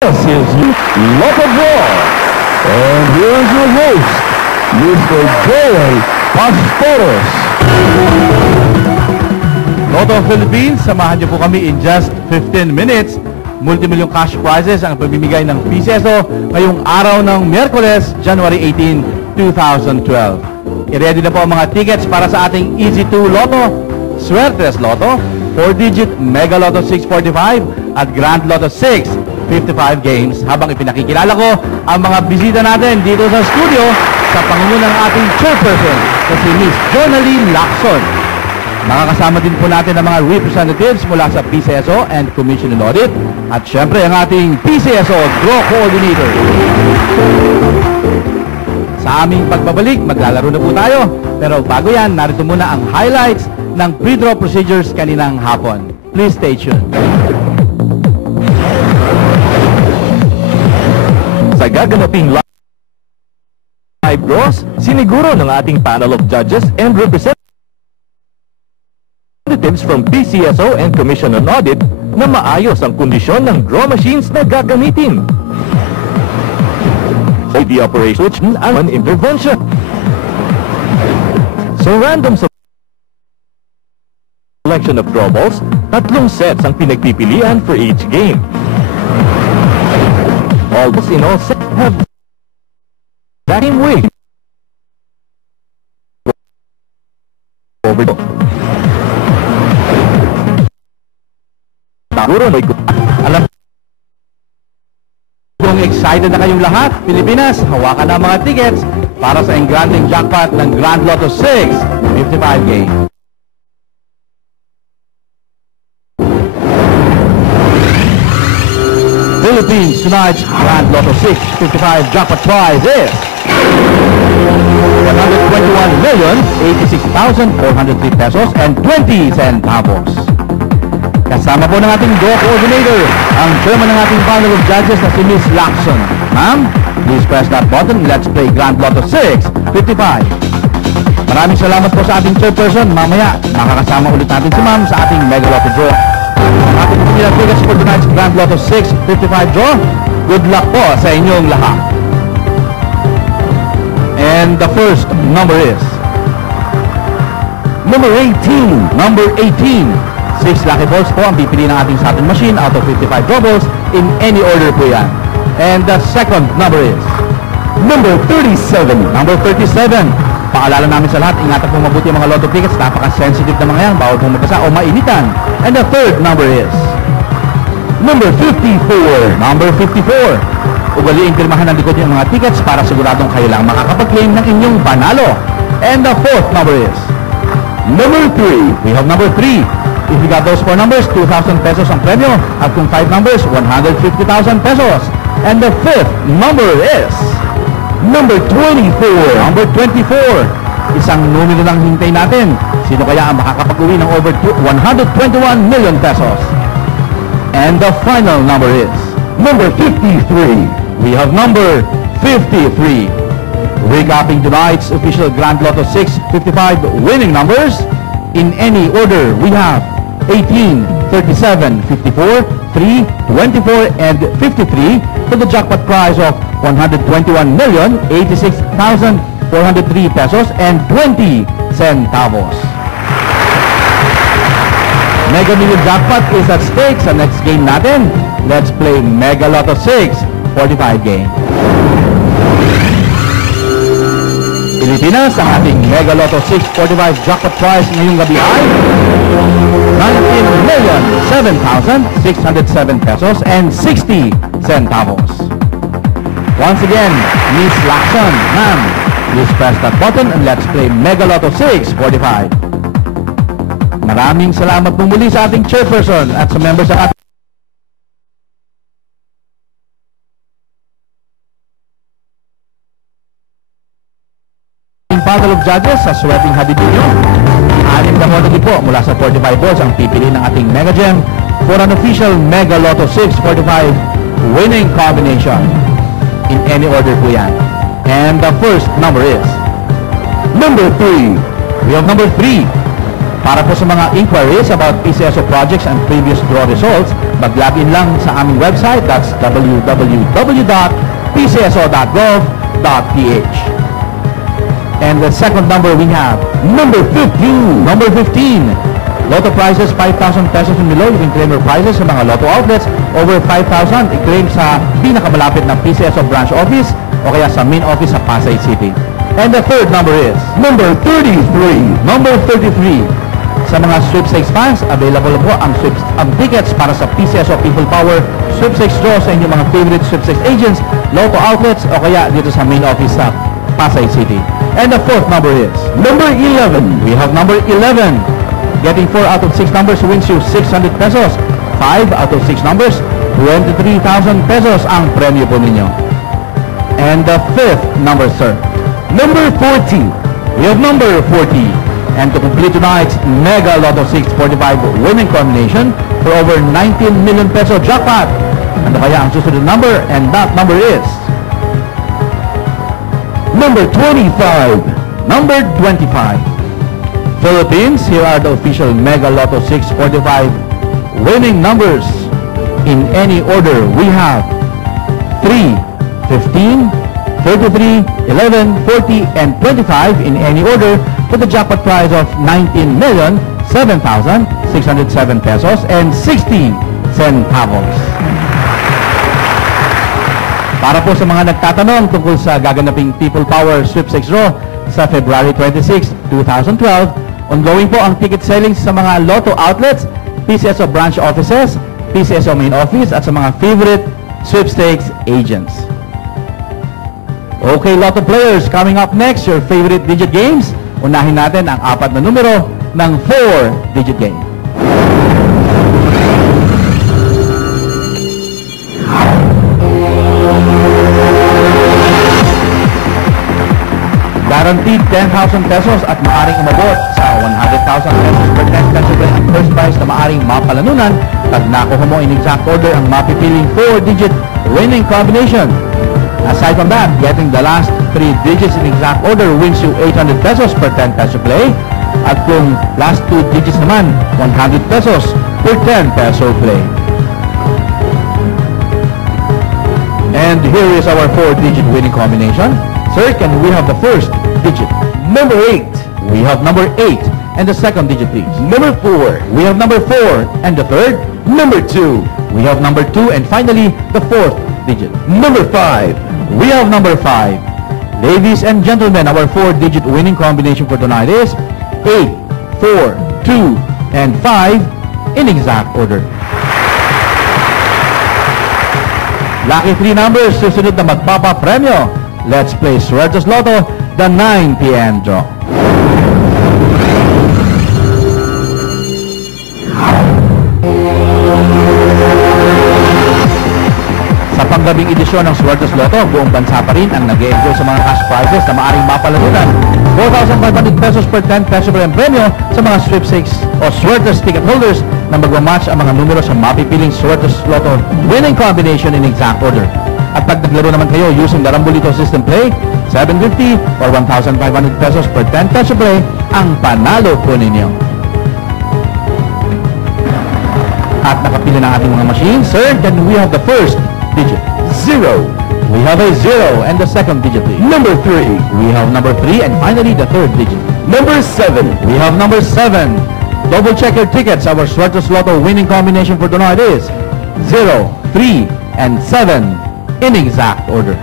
This is Lotto Draw. And here's your host, Mr. Joel Pastoros. Lotto Philippines, samahan niyo po kami in just 15 minutes. Multimillion cash prizes ang pamimigay ng PCSO ngayong araw ng Miyerkules, January 18, 2012. I-ready na po ang mga tickets para sa ating Easy 2 Lotto, Suertes Lotto, 4-digit Mega Lotto 645 at Grand Lotto 6. 55 games habang ipinakikilala ko ang mga bisita natin dito sa studio sa pangunguna ng ating chairperson na si Miss Jonaline Lacson. Makakasama din po natin ang mga representatives mula sa PCSO and Commission on Audit at syempre ang ating PCSO Draw Coordinator. Sa aming pagbabalik, maglalaro na po tayo. Pero bago yan, narito muna ang highlights ng pre-draw procedures kaninang hapon. Please stay tuned. Sa gaganaping live draws, siniguro ng ating panel of judges and representatives from PCSO and Commission on Audit na maayos ang kondisyon ng draw machines na gagamitin. So the operation ang intervention. So random selection of draw balls, 3 sets ang pinagpipilian for each game. All this in all set have vacuum weight. Alam kung excited na kayong lahat, Pilipinas, hawakan na ang mga tickets para sa engranding jackpot ng Grand Lotto 6, 55 game. Philippines, tonight's Grand Lotto 655 jackpot prize is 121,086,403 pesos and 20 centavos. Kasama po ng ating draw coordinator, ang chairman ng ating panel of judges na si Miss Lacson. Ma'am, please press that button. Let's play Grand Lotto 655. Maraming salamat po sa ating chairperson. Mamaya, makakasama ulit natin si Ma'am sa ating Mega Lotto draw. Ating pagkilang tickets for tonight's Grand Lotto 655 draw. Good luck po sa inyong lahat. And the first number is number 18. Number 18. 6 lucky balls po ang pipili ng ating slot machine out of 55 draw balls in any order po yan. And the second number is number 37. Number 37. Paalala namin sa lahat, ingatan po mabuti ang mga lotto tickets. Napaka-sensitive na mga yan. Bawal pong magkasa o mainitan. And the third number is number 54. Number 54. Ugaliing pirmahan ng likod yung mga tickets para siguradong kayo lang makakapag-claim ng inyong panalo. And the fourth number is number 3. We have number 3. If you got those 4 numbers, 2,000 pesos ang premyo. At kung 5 numbers, 150,000 pesos. And the fifth number is number 24. Number 24. Isang numero lang hintay natin. Sino kaya ang makakapag-uwi ng over 121 million pesos? And the final number is number 53. We have number 53. Recapping tonight's official Grand Lotto 655 winning numbers. In any order, we have 18, 37, 54, 3, 24, and 53 for the jackpot prize of 121,086,403 pesos and 20 centavos. Mega Million Jackpot is at stake sa next game natin. Let's play Mega Lotto 6 45 game. Pilipinas, ang ating Mega Lotto 645 jackpot prize ngayong gabi ay 19,007,607 pesos and 60 centavos. Once again, Miss Lacson, ma'am, please press that button and let's play Mega Lotto 645. Maraming salamat po muli sa ating chairperson at sa members ng ating panel of judges sa sweating hadid ninyo. 6 na quantity po mula sa 45 balls ang pipili ng ating Mega Gem for an official Mega Lotto 645 winning combination. In any order po yan. And the first number is number 3. We have number 3. Para po sa mga inquiries about PCSO projects and previous draw results, mag-login lang sa aming website. That's www.pcso.gov.ph. And the second number we have, number 15. Number 15. Lotto prizes, 5,000 pesos and below. You can claim your prizes sa mga Lotto outlets. Over 5,000, i-claim sa pinakamalapit na PCSO branch office o kaya sa main office sa Pasay City. And the third number is, number 33. Number 33. Sa mga sweepstakes fans, available po ang tickets para sa PCSO People Power sweepstakes draw sa inyong mga favorite sweepstakes agents, Lotto outlets o kaya dito sa main office sa Pasay City. And the fourth number is, number 11. We have number 11. Getting 4 out of 6 numbers wins you 600 pesos. 5 out of 6 numbers, 23,000 pesos ang premyo po ninyo. And the fifth number, sir, number 40. We have number 40. And to complete tonight's Mega Lotto 645 winning combination for over 19 million peso jackpot. Ano kaya ang susunod number? And that number is number 25. Number 25. Philippines, here are the official Mega Lotto 645 winning numbers. In any order, we have 3, 15, 33, 11, 40, and 25 in any order with a jackpot prize of 19,07,607 pesos and 60 centavos. Para po sa mga nagtatanong tungkol sa gaganaping People Power Sweepstakes Draw sa February 26, 2012, ongoing po ang ticket selling sa mga Lotto outlets, PCSO branch offices, PCSO main office at sa mga favorite sweepstakes agents. Okay, Lotto players, coming up next, your favorite digit games. Unahin natin ang 4 na numero ng 4-digit game. Guaranteed 10,000 pesos at maaring umabot sa 100,000 pesos per 10 peso play ang first prize na maaring mapalanunan pag nakuha mo in exact order ang mapipiling 4-digit winning combination. Aside from that, getting the last 3 digits in exact order wins you 800 pesos per 10 peso play. At kung last 2 digits naman, 100 pesos per 10 peso play. And here is our 4-digit winning combination. Sir, can we have the first digit? Number 8. We have number 8. And the second digit, please. Number 4. We have number 4. And the third? Number 2. We have number 2. And finally, the fourth digit. Number 5. We have number 5. Ladies and gentlemen, our 4-digit winning combination for tonight is 8, 4, 2, and 5 in exact order. Lucky 3 numbers, susunod na magpapapremyo. Let's play Suertes Lotto, the 9 p.m. draw. Sa panggabing edisyon ng Suertes Lotto, buong bansa pa rin ang nag-e-enjoy sa mga cash prizes na maaaring mapalanunan. 4,500 pesos per 10 peso per premyo sa mga sweepstakes o Suertes ticket holders na magmamatch ang mga numero sa mapipiling Suertes Lotto winning combination in exact order. At pag naglaro naman kayo using the Rambolito system play, 750 or 1,500 pesos per 10 peso play ang panalo po ninyo. At nakapili ng ating mga machine. Sir, then we have the first digit. 0. We have a 0. And the second digit, please. Number 3. We have number 3. And finally, the third digit. Number 7. We have number 7. Double check your tickets. Our Suertes Lotto winning combination for tonight is 0, 3, and 7 in exact order.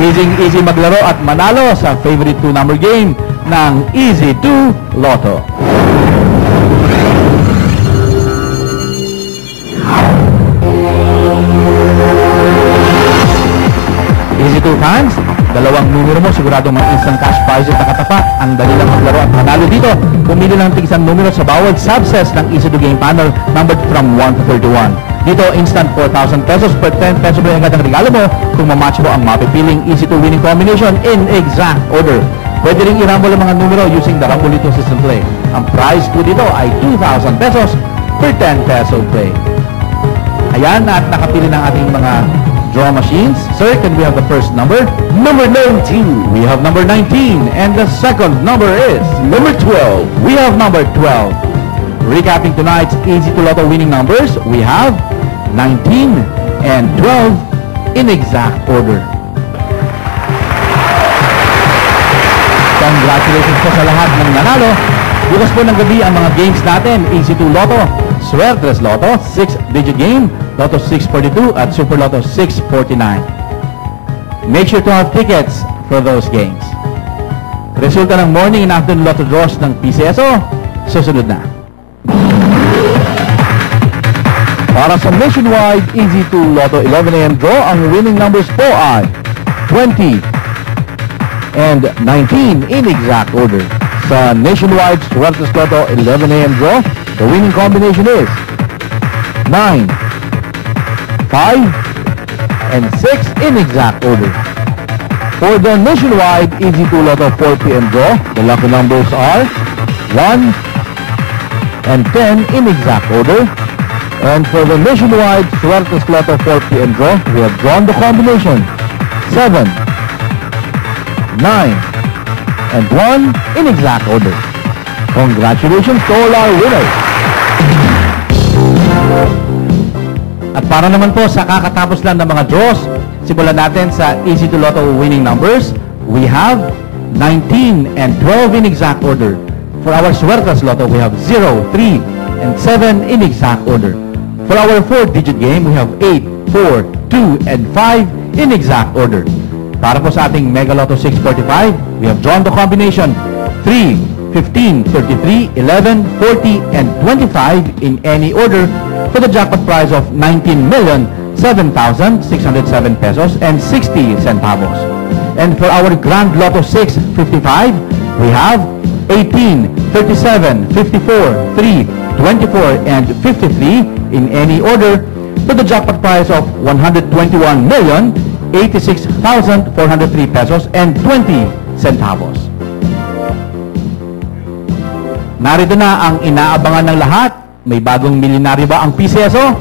Easy maglaro at manalo sa favorite 2-number game ng Easy 2 Lotto. Easy 2 fans, dalawang numero mo sigurado may instant cash prizes na katapat. Ang dali lang maglaro at manalo dito. Pumili lang ng isang numero sa bawat subsets ng Easy 2 game panel numbered from 1 to 31. Dito, instant 4,000 pesos per 10 peso per agad ang regalo mo kung mamatch mo ang mapipiling Easy 2 winning combination in exact order. Pwede rin i-rumble ang mga numero using the Rambolito system play. Ang prize po dito ay 2,000 pesos per 10 peso play. Ayan, at nakapili ng ating mga draw machines. Sir, can we have the first number? Number 19. We have number 19. And the second number is? Number 12. We have number 12. Recapping tonight's Easy to Lotto winning numbers, we have 19 and 12 in exact order. Congratulations po sa lahat ng nanalo. Bukas po ng gabi ang mga games natin. Easy to Lotto, Suertes Lotto, 6-digit game, Lotto 642 at Super Lotto 649. Make sure to have tickets for those games. Resulta ng morning and afternoon Lotto draws ng PCSO, susunod na. Para sa nationwide Easy to Lotto 11 AM draw, ang winning numbers po ay 20 and 19 in exact order. Sa nationwide Suertes Lotto 11 AM draw, the winning combination is 9, 5, and 6 in exact order. For the nationwide Easy to Lotto 4 PM draw, the lucky numbers are 1 and 10 in exact order. And for the nationwide Suertes Lotto 4 PM draw, we have drawn the combination 7, 9, and 1 in exact order. Congratulations to all our winners. At para naman po sa kakatapos lang ng mga draws, simulan natin sa Easy to Lotto winning numbers. We have 19 and 12 in exact order. For our Suertes Lotto, we have 0, 3, and 7 in exact order. For our 4-digit game, we have 8, 4, 2, and 5 in exact order. Para po sa ating Mega Lotto 645, we have drawn the combination 3, 15, 33, 11, 40, and 25 in any order for the jackpot prize of 19,007,607 pesos and 60 centavos. And for our Grand Lotto 655, we have 18, 37, 54, 3, 24, and 53 in any order for the jackpot prize of 121,086,403 pesos and 20 centavos. Narito na ang inaabangan ng lahat. May bagong milyonaryo ba ang PCSO?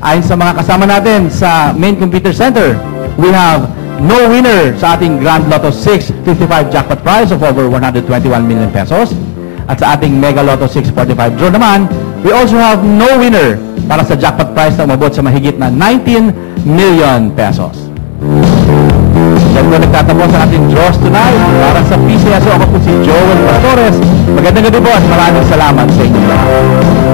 Ayon sa mga kasama natin sa Main Computer Center, we have no winner sa ating Grand Lotto 655 jackpot prize of over 121 million pesos. At sa ating Mega Lotto 645 draw naman, we also have no winner para sa jackpot prize na umabot sa mahigit na 19 million pesos. Yan po nagtatapos sa ating draws tonight. Para sa PCSO, ako po si Joel Pastores. Magandang gabi po at maraming salamat sa inyo lahat.